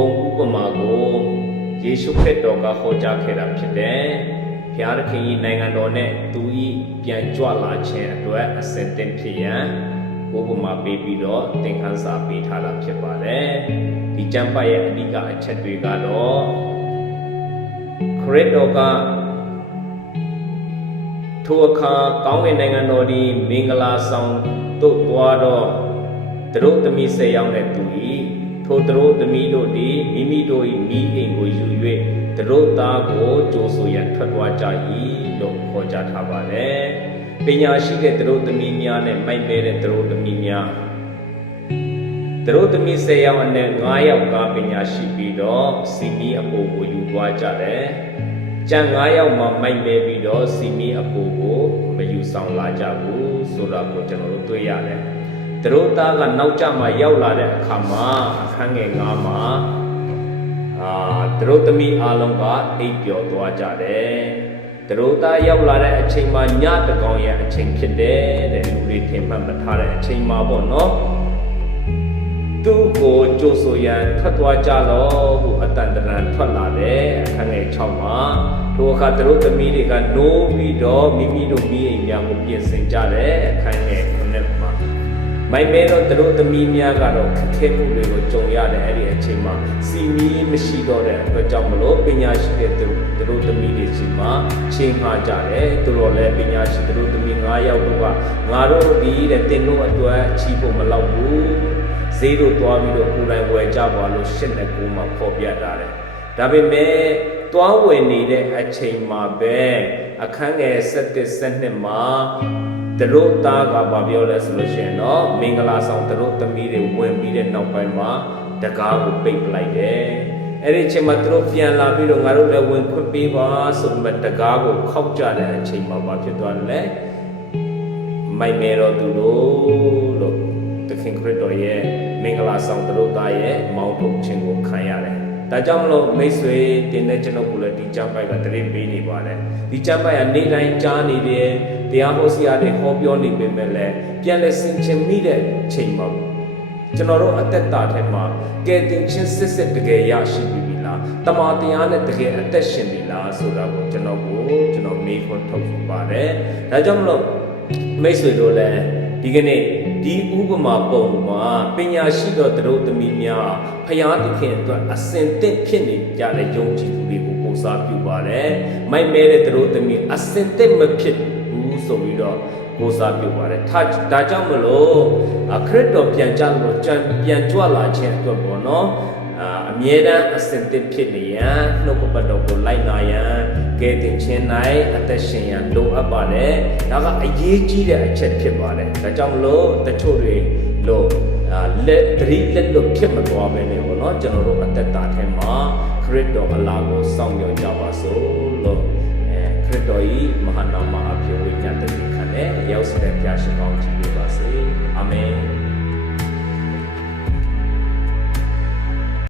ပုံဥပမာကိုယေရှုခရစ်တော်ကဟောကြားခဲ့တာဖြစ်တယ်။ဘုရားသခင်၏နိုင်ငံတော်နဲ့သူ၏ပြန်ကြွလာခြင်းအတွက်အစဉ်သင့်ဖြစ်ရန်ဥပမာပေးပြီးတော့သင်ခန်းစာပေးထားတာဖြစ်ပါတယ်။ဒီကျမ်းပတ်ရဲ့အဓိကအချက်တွေကတော့ခရစ်တော်ကထိုအခါကောင်းကင်နိုင်ငံတော်သည်မင်္ဂလာဆောင်သို့သွားတော့သူတို့သမီး10ယောက်နဲ့သူ၏ထိုသူတို့သမီးတို့သည်မိမိတို့၏မိအိမ်ကိုယူ၍သူတို့သားကိုကြိုးဆိုရန်ထွက်သွားကြ၏လို့ဟောကြားထားပါတယ်။ပညာရှိတဲ့သူတို့သမီးများနဲ့မိုက်မဲတဲ့သူတို့သမီးများသူတို့သမီး10ယောက်နဲ့9ယောက်ကပညာရှိပြီးတော့စီမီအပိုကိုယူသွားကြတယ်။ကျန်9ယောက်မှမိုက်မဲပြီးတော့စီမီအပိုကိုမယူဆောင်လာကြဘူးဆိုတာကိုကျွန်တော်တို့တွေ့ရတယ်။သူတို့သားကနောက်ကျမှရောက်လာတဲ့အခါမှာအခန်းငယ်9မှာသူတို့သမီးအားလုံးကအိပ်ပျော်သွားကြတယ်။သူတို့သားရောက်လာတဲ့အချိန်မှာညတကောင်ရဲ့အချိန်ဖြစ်တယ်တဲ့လူတွေထင်မှတ်မထားတဲ့အချိန်မှာပေါ့နော်။သူ့ကိုကြိုးဆိုရန်ထွက်သွားကြတော့ဟုအတန်တရံထွက်လာတယ်အခန်းငယ်6မှာထိုအခါသူတို့သမီးတွေကနိုးပြီးတော့မိမိတို့မိအိမ်များကိုပြင်ဆင်ကြတယ်အခန်းငယ်9မှာမိုင်မဲတော့သူတို့သမီးများကတော့ခက်ခဲမှုတွေကိုကြုံရတဲ့အဲ့ဒီအချိန်မှာစီမီမရှိတော့တဲ့အတွက်ကြောင့်မလို့ပညာရှိတဲ့သူတို့သမီးတွေရှိမှချိန်ခါကြတယ်သူတို့လည်းပညာရှိသူတို့သမီး9ယောက်တို့ကငါတို့ဒီတဲ့တင်တို့အတွက်ချီးဖို့မလောက်ဘူးဈေးတို့သွားပြီးတော့ကိုယ်တိုင်ဝယ်ကြပါလို့ရှစ်နဲ့9မှာဖော်ပြထားတယ်ဒါပေမဲ့သွားဝယ်နေတဲ့အချိန်မှာပဲအခန်းငယ်7-7မှာသူတို့သားကဘာပြောလဲဆိုလို့ရှိရင်တော့မင်္ဂလာဆောင်သူတို့သမီးတွေဝင်ပြီးတဲ့နောက်ပိုင်းမှာတကားကိုပိတ်ပလိုက်တယ်အဲ့ဒီအချိန်မှာသူတို့ပြန်လာပြီးတော့ငါတို့လည်းဝင်ခွင့်ပေးပါဆိုမှတကားကိုခောက်ကြတဲ့အချိန်မှာဘာဖြစ်သွားလဲမိုက်မဲတော်သူတို့လို့သခင်ခရစ်တော်ရဲ့မင်္ဂလာဆောင်သူတို့သားရဲ့မောင်းထုတ်ခြင်းကိုခံရတယ်ဒါကြောင့်မလို့မိတ်ဆွေတင်တဲ့ကျွန်တော်ကလည်းဒီကျမ်းပိုက်ကတရင်ပေးနေပါတယ်ဒီကျမ်းပိုက်ကနေ့တိုင်းကြားနေတယ်တရားဟောဆရာတွေဟောပြောနေပေမဲ့လည်းပြန်လဲဆင်ခြင်မိတဲ့ချိန်မှာကျွန်တော်တို့အသက်တာထဲမှာကယ်တင်ခြင်းစစ်တကယ်ရရှိပြီလားတမန်တရားနဲ့တကယ်အသက်ရှင်ပြီလားဆိုတာကိုကျွန်တော်မေးခွန်းထုတ်ပါတယ်ဒါကြောင့်မလို့မိတ်ဆွေတို့လည်းဒီကနေ့ဒီဥပမာပုံမှာပညာရှိသောသူတို့သမီးများဖျားသခင်အတွက်အစဉ်သင့်ဖြစ်နေကြတဲ့ယုံကြည်သူတွေကိုကိုးစားပြုပါတယ်။မိုက်မဲတဲ့သူတို့သမီးအစဉ်သင့်မဖြစ်ဘူးဆိုပြီးတော့ကိုးစားပြုပါတယ်။ဒါကြောင့်မလို့ခရစ်တော်ပြန်ကြွလာခြင်းအတွက်ပေါ့နော်အမြဲတမ်းအစဉ်သင့်ဖြစ်နေရန်နှုတ်ကပတ်တော်ကိုလိုက်နာရန်ကဲတင်ခြင်း၌အသက်ရှင်ရန်လိုအပ်ပါတယ်ဒါကအရေးကြီးတဲ့အချက်ဖြစ်ပါတယ်ဒါကြောင့်မလို့တချို့တွေလို့လက်လွတ်ဖြစ်မသွားဘဲနဲ့ပေါ့နော်ကျွန်တော်တို့အသက်တာထဲမှာခရစ်တော်အလာကိုစောင့်မျှော်ကြပါစို့လို့ခရစ်တော်၏မဟာနာမအဖြစ်ဝိညာဉ်တည်ခံတဲ့ရောက်စတဲ့ဘုရားရှိခိုးကြည့်ပါစေအာမင်